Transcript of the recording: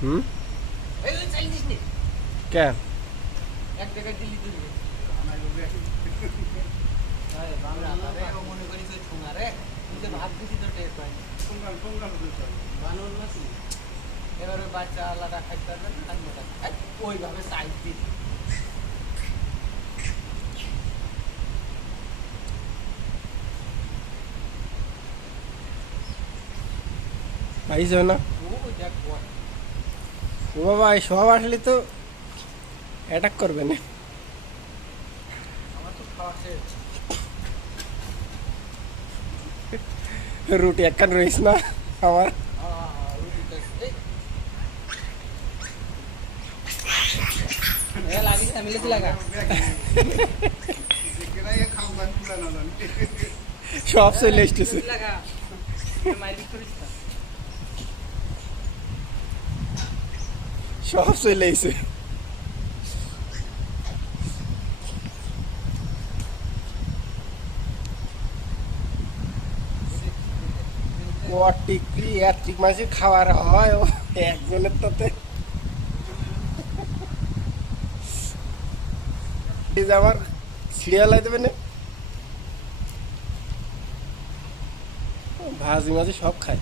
হুম এই চাইল দিস নি কে এক টাকা দিলি তুই আরে বাংলা আরে ও মনে করিস ওই ঠুঙা রে তুই যে ভাত দিছিস তো টের পাই পোঙ্গাল দিতে বানর নাসি এবারে বাচ্চা আলাদা খাইতে পারবে না আর মোটা ওইভাবে সাইজ দিস পাইছ না ও দেখ বল ও বাবা এই সব আসলে তো অ্যাটাক করবে না আমার তো খাওয়া শেষ রুটি একখান রইস না আমার রুটিটা এই লাগিস না মিলেছি লাগা সব চলে এসতেছে লাগা মাইরিক করিস না সব চলে এসে টিকরি এক মাসে খাওয়ার হয় ও একজনের তাতে আমার সিরিয়াল দেবে না ভাজি মাঝি সব খায়